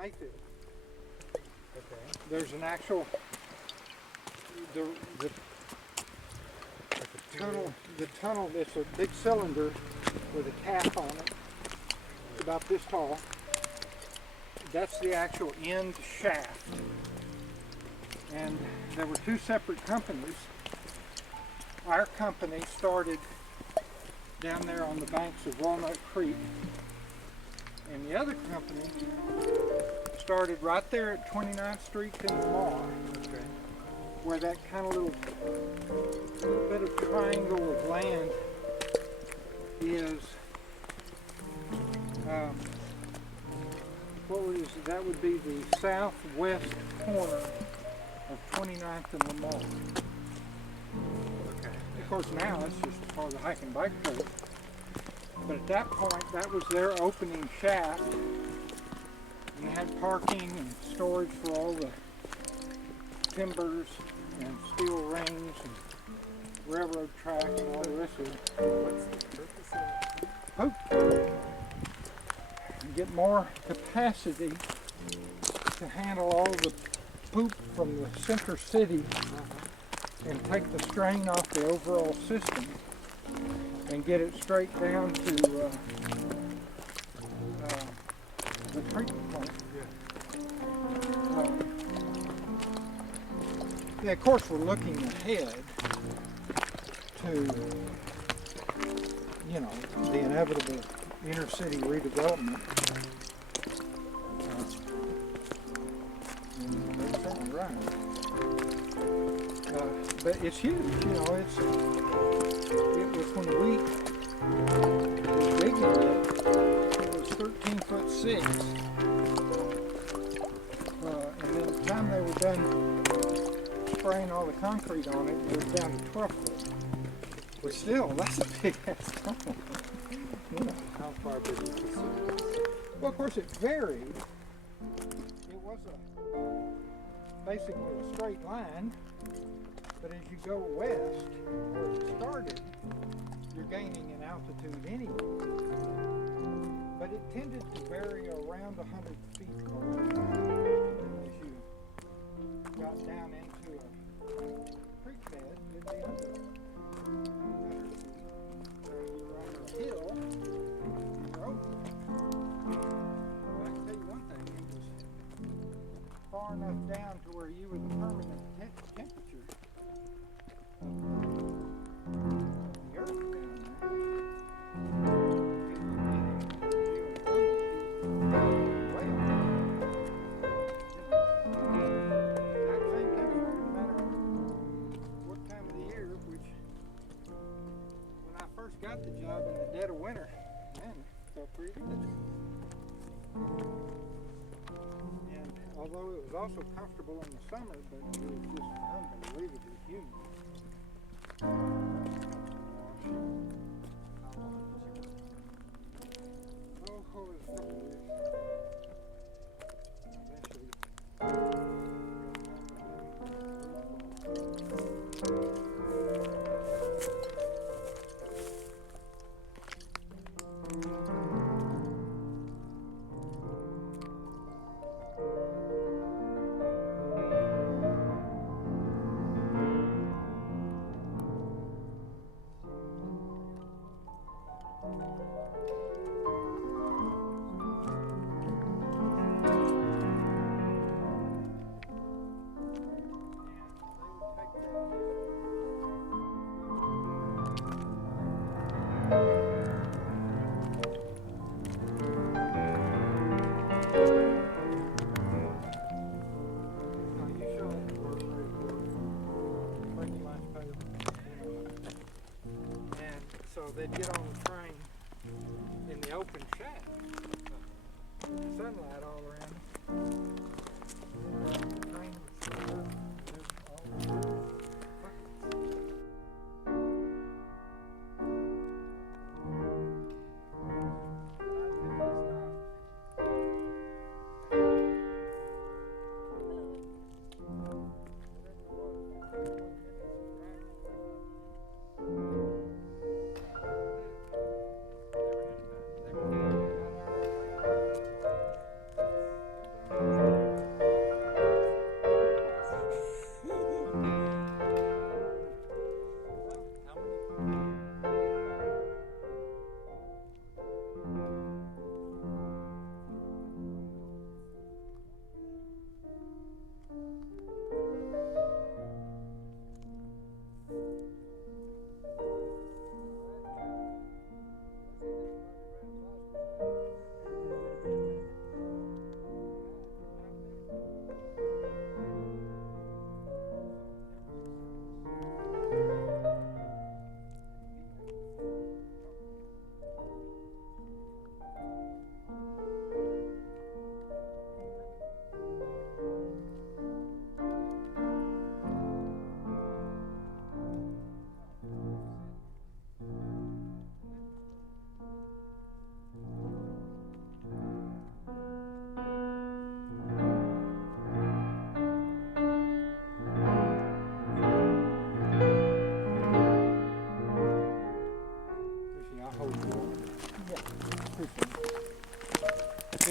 Mayfield. Okay. There's an actual the tunnel. It's a big cylinder with a cap on it. It's about this tall. That's the actual end shaft. And there were two separate companies. Our company started down there on the banks of Walnut Creek, and the other company started right there at 29th Street in Lamar, Okay. where that kind of little bit of triangle of land is. That would be the southwest corner of 29th and Lamar. Okay. Of course, now it's just part of the hike and bike trail. But at that point, that was their opening shaft. And they had parking and storage for all the timbers and steel rings and railroad track and all the rest of it. What's the purpose of it? And get more capacity to handle all the poop from the center city and take the strain off the overall system and get it straight down to the treatment plant. Yeah, of course, we're looking ahead to, the inevitable inner city redevelopment. That's certainly right. But it's huge, it was when we were digging it was 13'6". And then by the time they were done spraying all the concrete on it, it was down to 12 foot. But still, that's a big ass tunnel. How far beneath the surface? Well, of course, it varied. It was basically a straight line, but as you go west, where it started, you're gaining in altitude anyway. But it tended to vary around 100 feet as you got down into a creek bed. You'd be under 100 feet. Where you were on a hill, you're over. But I can tell you one thing, it was far enough down to where you were the permanent temperature of the earth down there. Got the job in the dead of winter. Man, it felt pretty good. And although it was also comfortable in the summer, but it was just unbelievably humid. Oh, it was a couple of years. Eventually. So they'd get on the train in the open shaft. Sunlight all around them. The train was all around.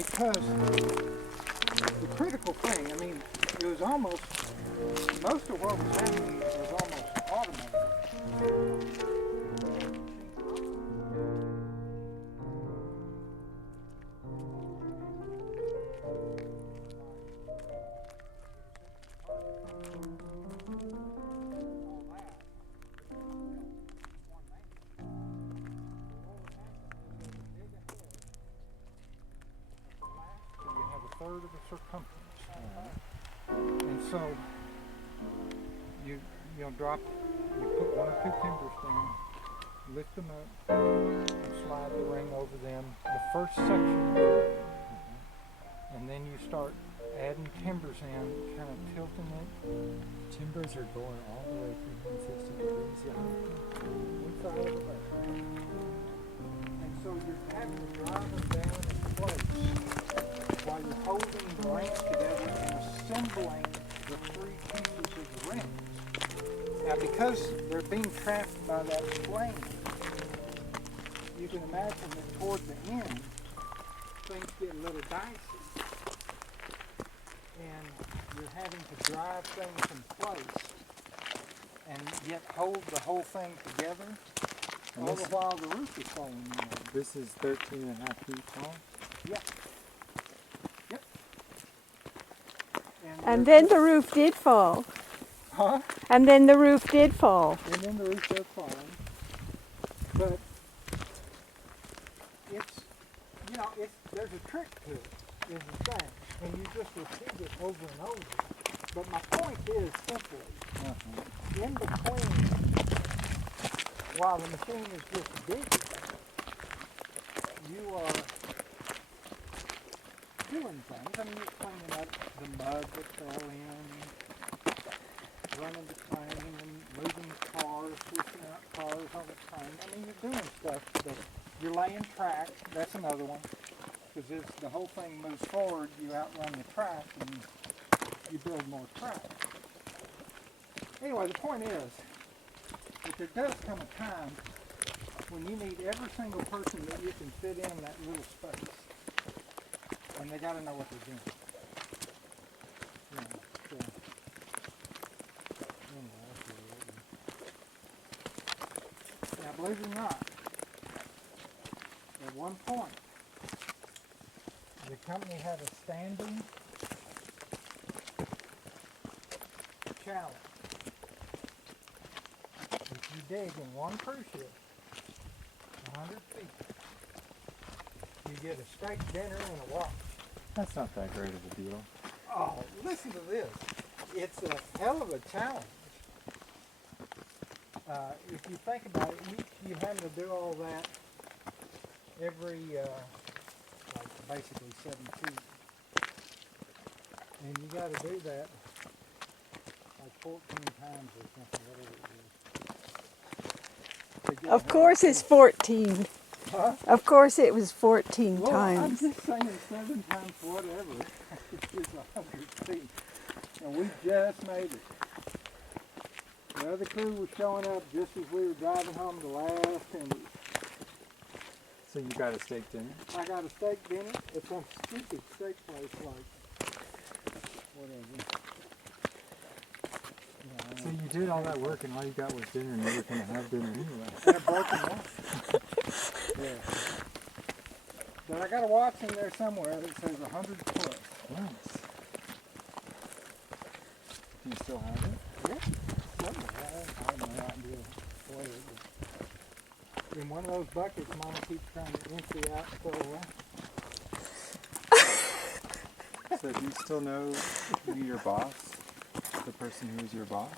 because the critical thing, I mean, it was almost, most of what was happening was almost automated. Third of the circumference. And so you'll drop, you put one or two timbers down, lift them up, and slide the ring over them, the first section, and then you start adding timbers in, kind of tilting it. Timbers are going all the way 360 degrees, Inside of the back. And so you're having to drive them down in place while you're holding the rings together and assembling the three pieces of the rings. Now, because they're being trapped by that spring, you can imagine that toward the end, things get a little dicey. And you're having to drive things in place and yet hold the whole thing together, and all the while the roof is falling in. This is 13.5 feet tall? Yep. And then the roof did fall. Huh? And then the roof did fall. And then the roof does fall. But it's, there's a trick to it, is the thing. And you just repeat it over and over. But my point is simply, in between, while the machine is just digging, you are doing things. I mean, you're cleaning up the mud that fell in, running the train, and moving cars, switching out cars on the train. I mean, you're doing stuff. You're laying track. That's another one. Because as the whole thing moves forward, you outrun the track and you build more track. Anyway, the point is that there does come a time when you need every single person that you can fit in that little space. And they got to know what they're doing. Now, believe it or not, at one point, the company had a standing challenge. If you dig in one cruise ship, 100 feet, you get a steak dinner and a watch. That's not that great of a deal. Oh, listen to this. It's a hell of a challenge. If you think about it, you have to do all that every, like basically 7 feet. And you got to do that like 14 times or something, whatever it is. Of course it's 14. Huh? Of course it was 14 Well, I'm times. just saying 7 times whatever. It's 100 feet. And we just made it. The other crew was showing up just as we were driving home the last, and So you got a steak dinner? I got a steak dinner at some stupid steak place, like whatever. So you did all that work and all you got was dinner and you were going to have dinner anyway. And a broken watch. Yeah. But I got a watch in there somewhere that says 100 plus. Nice. Do you still have it? Yeah. Somewhere. I have no idea where it is. In one of those buckets Mama keeps trying to empty out and throw away. So do you still know your boss? The person who was your boss?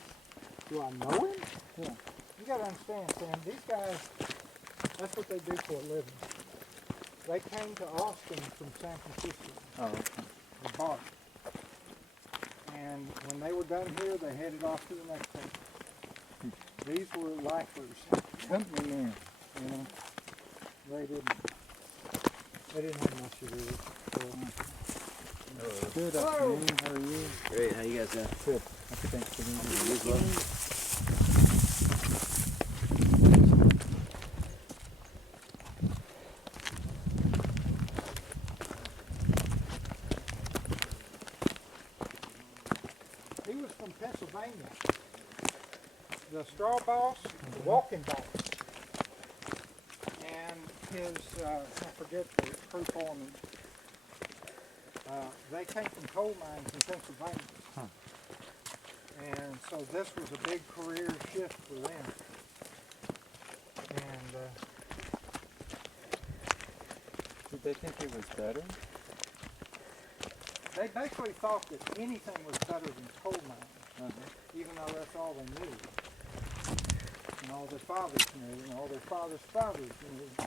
Do I know him? Yeah. You gotta understand, Sam, these guys, that's what they do for a living. They came to Austin from San Francisco. Oh, okay. They bought it. And when they were done here, they headed off to the next place. These were lifers, company men, you know. They didn't have much to do with it. Good afternoon. How are you? Great, how you guys doing? Good. Happy Thanksgiving to you. You as well? from Pennsylvania. The straw boss, the walking boss. And his, I forget the crew foreman, they came from coal mines in Pennsylvania. Huh. And so this was a big career shift for them. And Did they think it was better? they basically thought that anything was better than coal mining, even though that's all they knew. And all their fathers knew, and all their fathers' fathers knew.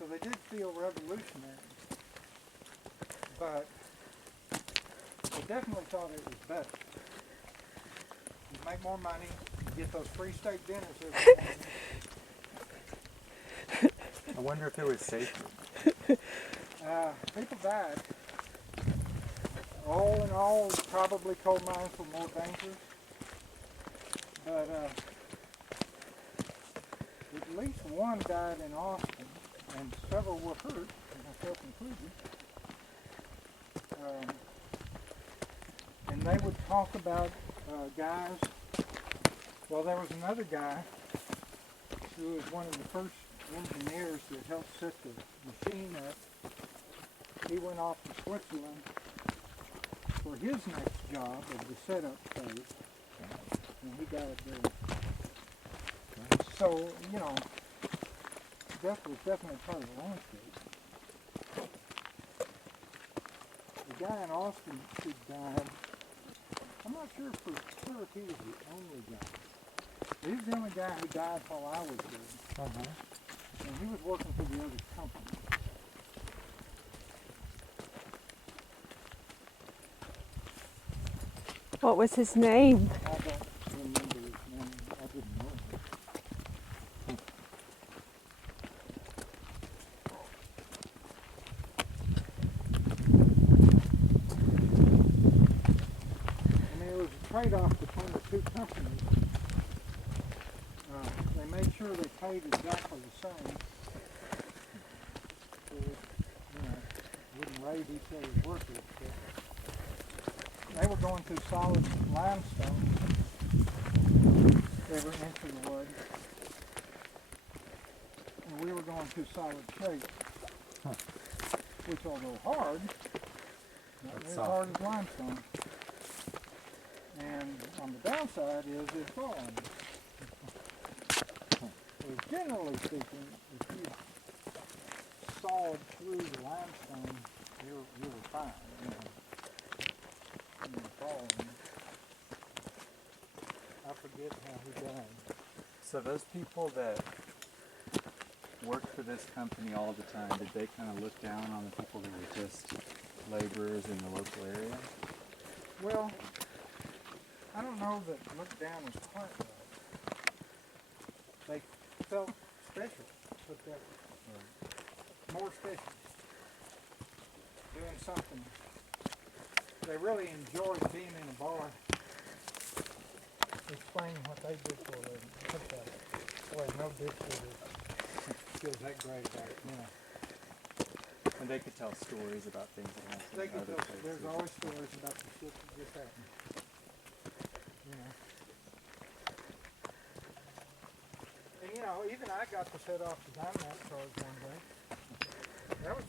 So they did feel revolutionary. But they definitely thought it was better. You make more money, you get those free steak dinners every morning. I wonder if it was safer. People died. All in all, probably coal mines were more dangerous. But at least one died in Austin, and several were hurt, myself included. And they would talk about guys. Well, there was another guy who was one of the first engineers that helped set the machine up. He went off to Switzerland for his next job of the setup phase, and he got it there. So, you know, death was definitely part of the landscape. The guy in Austin who died, I'm not sure for sure if he was the only guy. He was the only guy who died while I was there. And he was working for the other company. What was his name? I don't remember his name. I didn't know him. I mean, it was a trade-off between the two companies. They made sure they paid exactly the same. So it, you know, wouldn't raise each other's workers. But they were going through solid limestone every inch of the way. And we were going through solid shapes. Which, although hard, not as hard as limestone. And on the downside is it's falling. So generally speaking, if you sawed through the limestone, you were fine. You know. In the fall. I forget how he died. So those people that worked for this company all the time, did they kind of look down on the people that were just laborers in the local area? Well, I don't know that look down was quite right. They felt special, but that more special. Doing something. They really enjoyed being in a bar, explaining what they did for a living. Boy, no dictator feels that great about it, you know. And they could tell stories about things that happened They in could other tell, places. there's always stories about the shit that just happened. You know. And you know, even I got to set off the dynamite charge one day. That was